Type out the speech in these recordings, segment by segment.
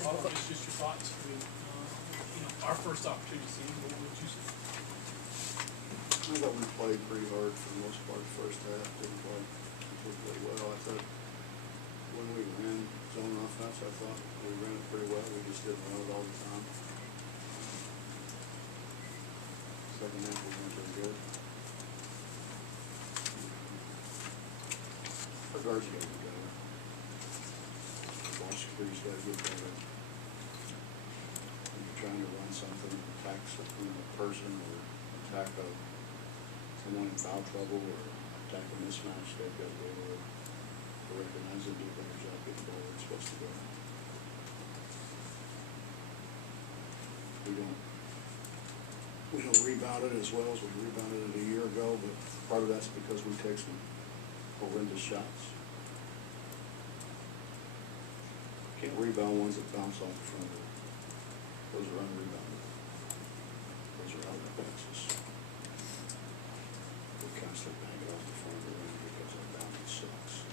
Well, it's just your thoughts. I mean, our first opportunity to see him, what would you say? I thought we played pretty hard for the most part the first half. Didn't play particularly well. I thought when we ran zone offense, I thought we ran it pretty well. We just didn't run it all the time. Second half we went pretty good. Our guards got to get better. Ball security's got to get better. When you're trying to run something, attack something, a person, or attack someone in foul trouble, or attack a mismatch, they've got to be able to recognize and do a better job getting the ball where it's supposed to go. We don't rebound it as well as we rebounded it a year ago, but part of that's because we take some horrendous shots. Can't rebound ones that bounce off the front of it. Those are unrebounded. Those are out bounces. We constantly bang it off the front of the rim because our boundary sucks.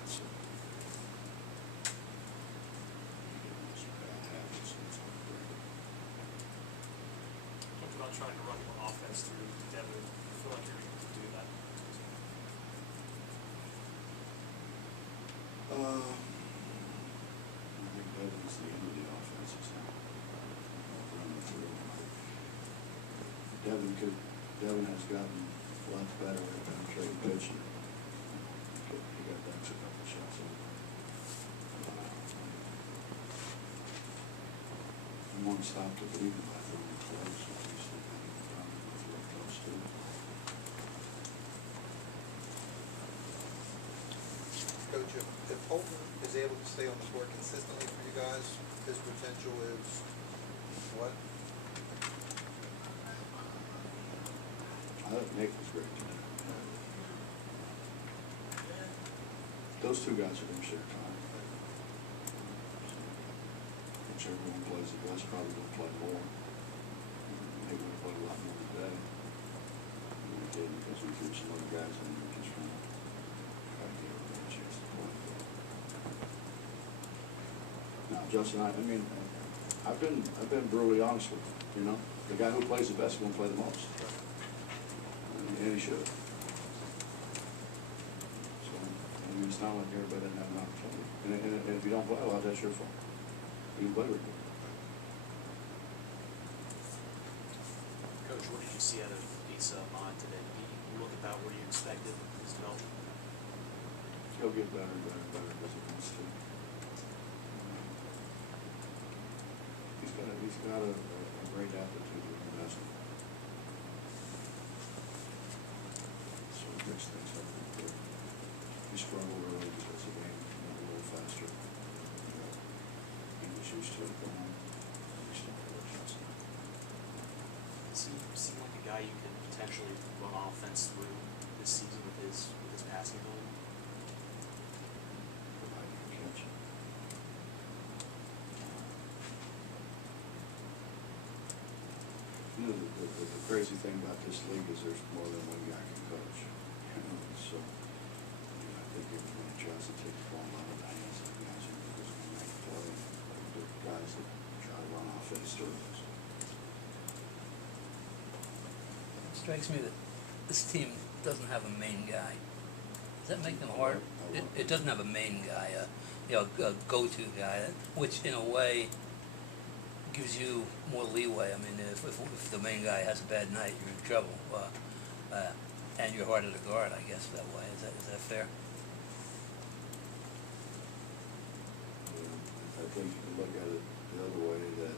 That's it. Talked about trying to run more offense through Devin. I feel like you're able to do that. I think Devin's the end of the offense. It's not running through. Devin has gotten a lot better at penetrating pitching. He got back a couple shots over. One stopped it, even by throwing close, which is the problem with real close to it. Coach, if Holton is able to stay on the court consistently for you guys, his potential is what? I thought Nick was great today. Those two guys are going to share time. Whichever one plays the best probably going to play more. Maybe we'll play a lot more today. We did because we threw some other guys in there just trying to try to give them a chance to play. Now, Justin, I mean, I've been brutally honest with you. You know, the guy who plays the best is going to play the most, and he should. So, I mean, it's not like everybody doesn't have an opportunity. And if you don't play well, that's your fault. You can play with it. Coach, what did you see out of Issa Ahmad today? Did you look about where you expected his development? He'll get better and better and better as he wants to. He's got a great aptitude for investment. So it makes things up a little bit. He struggled early because the game went a little faster. He was used to it going on. He's still really fast now. Does he seem like a guy you could potentially run offense through this season with his passing ability? Provided you catch it. You know, the crazy thing about this league is there's more than one guy can coach. You know, so I think everyone tries to take the ball out of the hands of the guys who are going to make a play. The guys that try to run offense through this. It strikes me that this team doesn't have a main guy. Does that make them hard? It doesn't have a main guy, a go-to guy, which in a way gives you more leeway. I mean, if the main guy has a bad night, you're in trouble, and you're harder to guard, I guess, that way. Is that fair? I think you can look at it the other way, that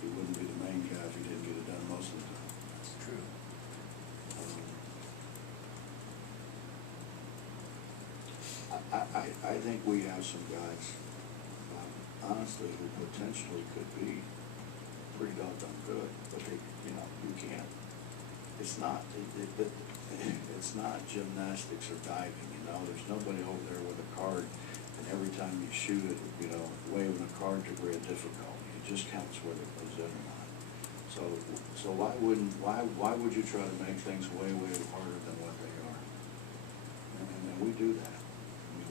he wouldn't be the main guy if he didn't get it done most of the time. That's true. I think we have some guys, honestly, who potentially could be pretty doggone good, but they, you can't. It's not. It's not gymnastics or diving. There's nobody over there with a card, and every time you shoot it, waving a card degree of difficulty. It just counts whether it goes in or not. So why would you try to make things way harder than what they are? And we do that.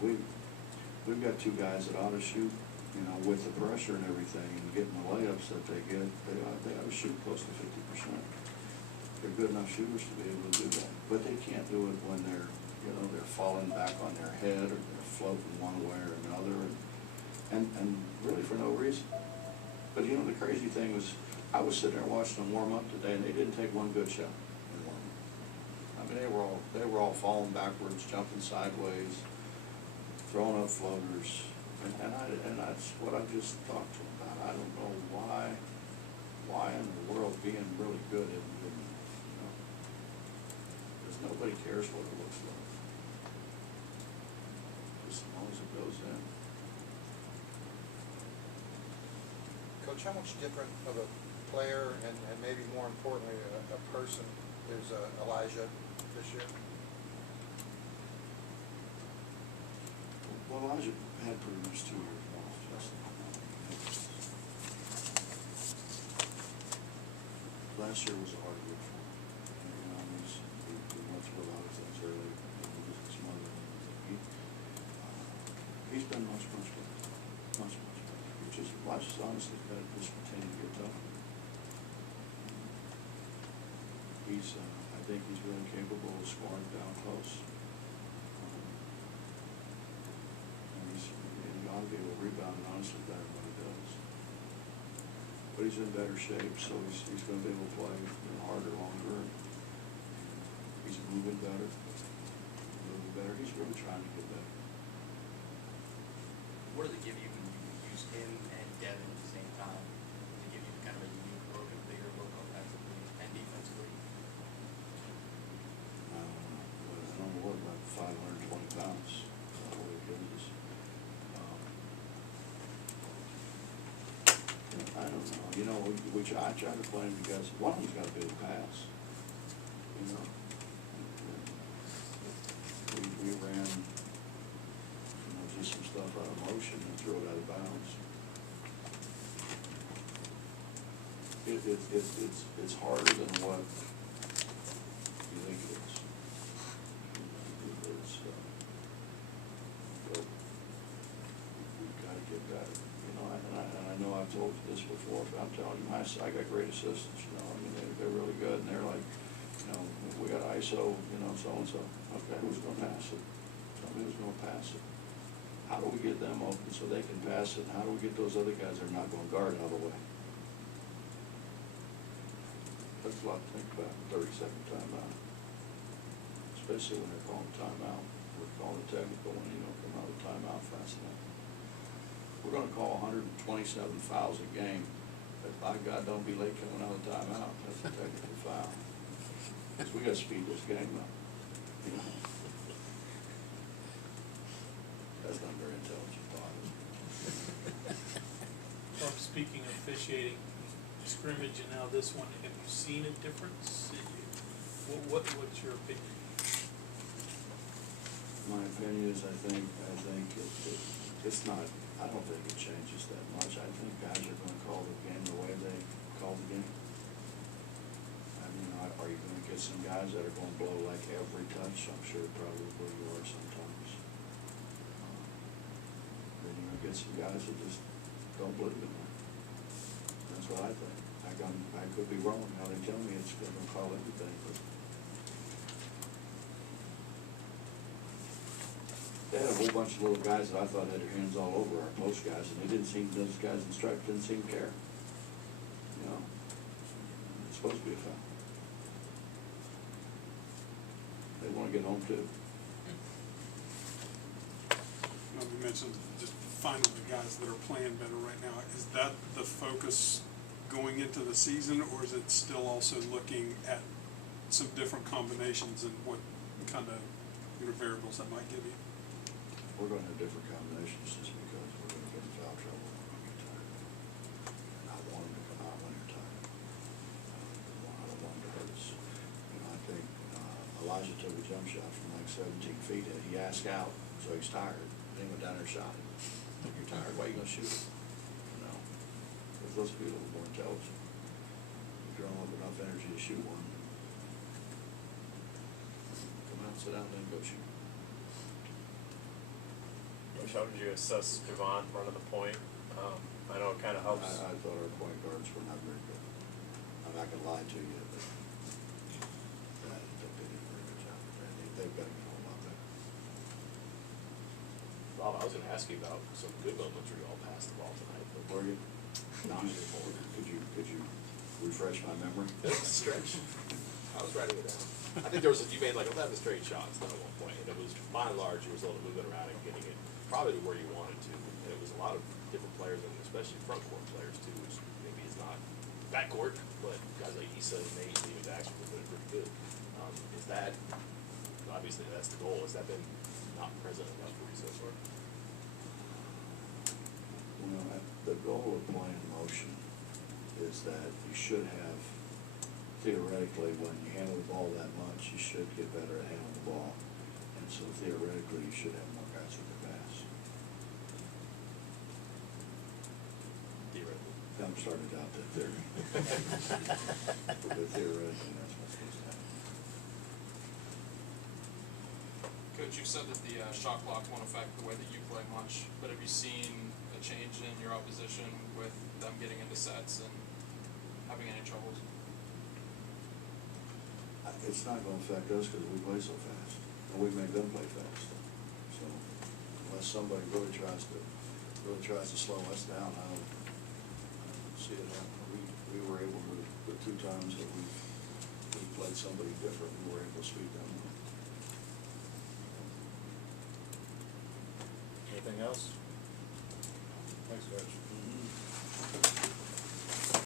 we've got two guys that ought to shoot, you know, with the pressure and everything, and getting the layups that they get, they ought to shoot close to 50%. They're good enough shooters to be able to do that, but they can't do it when they're, you know, they're falling back on their head, or they're floating one way or another, and really for no reason. But you know, the crazy thing was, I was sitting there watching them warm up today, and they didn't take one good shot in warm up. I mean, they were all falling backwards, jumping sideways, throwing up floaters, and that's what I just talked to them about. I don't know why in the world being really good isn't good enough, you know? Because nobody cares what it looks like, just as long as it goes in. Coach, how much different of a player and maybe more importantly a person is Elijah this year? Well, Elijah had pretty much 2 years off. Last year was a hard year for him. You know, he went through a lot of things early. His mother, he's been much better. Which is, Elijah's honestly got to just continue to get tougher. I think he's really capable of scoring down close. And he ought to be able to rebound, honestly, better than what he does. But he's in better shape, so he's going to be able to play, you know, harder, longer. And he's moving better. He's really trying to get better. What does it give you when you use him and Devin at the same time? Does it give you kind of a unique look, a bigger look offensively and defensively? I don't know what, about 520 pounds. What it gives us. I don't know. You know, I try to play them because one of them's got to be able to pass. You know, we ran, you know, just some stuff out of motion and threw it out of bounds. It's harder than what you think it is. But we've got to get better. You know, and I know I've told you this before, but I'm telling you, I got great assistants, you know. I mean, they're really good, and they're like, you know, we got ISO, you know, so-and-so. Okay, who's going to pass it? Somebody who's going to pass it. How do we get them open so they can pass it, and how do we get those other guys that are not going to guard out of the way? That's a lot to think about, 30-second timeout. Especially when they're calling timeout. We're calling it technical when you don't come out of timeout fast enough. We're going to call 127 fouls a game, but by God, don't be late coming out of timeout. That's a technical foul. Because we got to speed this game up. You know? That's not very intelligent, Bob. Well, speaking of officiating, scrimmage and now this one, have you seen a difference? What's your opinion? My opinion is, I think it's not, I don't think it changes that much. I think guys are going to call the game the way they call the game. I mean, are you going to get some guys that are going to blow like every touch? I'm sure probably you are sometimes. Then you're going to get some guys that just don't believe in that. That's what I think. I could be wrong. Now they tell me it's going to call everything, but they had a whole bunch of little guys that I thought had their hands all over our post guys, and those guys in stripe didn't seem to care. You know, it's supposed to be a foul. They want to get home too. You mentioned just finding the guys that are playing better right now. Is that the focus going into the season, or is it still also looking at some different combinations and what kind of variables that might give you? We're going to have different combinations just because we're going to get in foul trouble and we're going to get tired. And I want them to come out when they're tired. I don't want them to hurt us. You know, I think Elijah took a jump shot from like 17 feet and he asked out, so he's tired. Then he went down there and shot it. If you're tired, why are you going to shoot it? You know, we're supposed to be a little more intelligent. If you don't have enough energy to shoot one, come out, sit down, then go shoot. Coach, how did you assess Javon running the point? I know it kind of helps. I thought our point guards were not very good. I'm not gonna lie to you, but they did a very good job. They've got to get a whole lot better. Rob, I was gonna ask you about some good moments where you all passed the ball tonight, but Were you? not anymore. Could you refresh my memory? It was a stretch. I was writing it down. I think there was, you made like 11 straight shots at one point, and it was, by and large, you was able to move it around and getting it probably to where you wanted to. And it was a lot of different players, and especially front court players too, which maybe is not backcourt, but guys like Issa and Nate and even Dax were pretty good. Is that, obviously that's the goal, has that been not present enough for you so far? You know, the goal of playing motion is that you should have, theoretically, when you handle the ball that much, you should get better at handling the ball. And so theoretically, you should have more guys who can pass. Theoretically. I'm starting to doubt that theory. But theoretically, that's what's supposed to happen. Coach, you said that the shot clock won't affect the way that you play much, but have you seen a change in your opposition with them getting into sets and having any troubles? It's not gonna affect us because we play so fast, and we make them play fast. So unless somebody really tries to slow us down, I don't see it happen. We were able to, the 2 times that we played somebody different, we were able to speed them up. Anything else? Thanks, Coach.